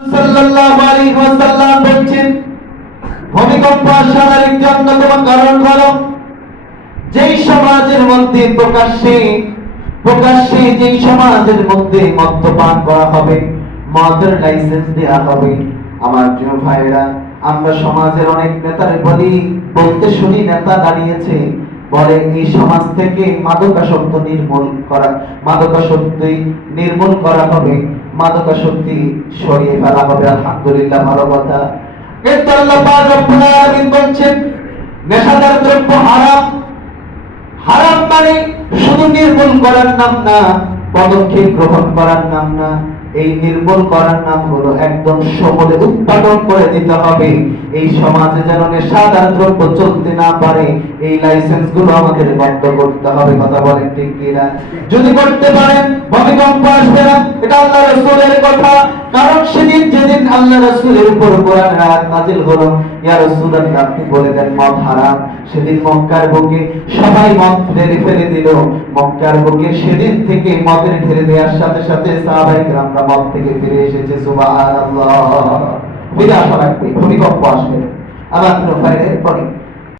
সাল্লাল্লাহু আলাইহি ওয়াসাল্লাম বলেছেন, ভূমিকম্প আসার একটি অন্যতম কারণ হলো যেই সমাজের মধ্যে প্রকাশ্যে যেই সমাজের মধ্যে মদ্যপান করা হবে, মদের লাইসেন্স দেওয়া হবে। আমার প্রিয় ভাইরা, আমরা সমাজের অনেক নেতারে বলতে শুনি, নেতা দাঁড়িয়েছে বলে এই সমাজ থেকে মাদকাসক্তি নির্মূল করা হবে, মাদকাসক্তি সরিয়ে ফেলা হবে। আলহামদুলিল্লাহ, ভালো কথা। কিন্তু আল্লাহ পাক রব্বুল আলামিন বলছেন নেশাদার দ্রব্য হারাম। হারাম মানে শুধু নির্মূল করার নাম না, পদক্ষেপ গ্রহণ করার নাম না। এই নির্মূল করার নাম হলো একদম সমূলে উৎপাদন করে দিতে হবে। এই সমাজে যেন নেশাদার দ্রব্য চলতে না পারে, এই লাইসেন্স গুলো আমাদের বন্ধ করতে হবে। কথা বলেন ঠিক কিনা? যদি করতে পারেন ভূমিকম্প আসবে না। এটা আল্লাহ রাসূলের কথা। কারণ যেদিন আল্লাহ রাসূলের উপর কোরআনের আয়াত নাযিল হলো, ইয়া রাসূলুল্লাহ আপনি বলে দেন মদ হারাম, সেদিন মক্কার বুকে সবাই মদ ফেলে দিল। মক্কার বুকে সেদিন থেকে মদের ঢেলে দেওয়ার সাথে সাথে সাহাবায়ে কেরামরা মদ থেকে ফিরে এসেছে। সুবহানাল্লাহ। বিদায় রাখবে, ভূমিকম্প আসবে। আবার ভাইয়ের পরে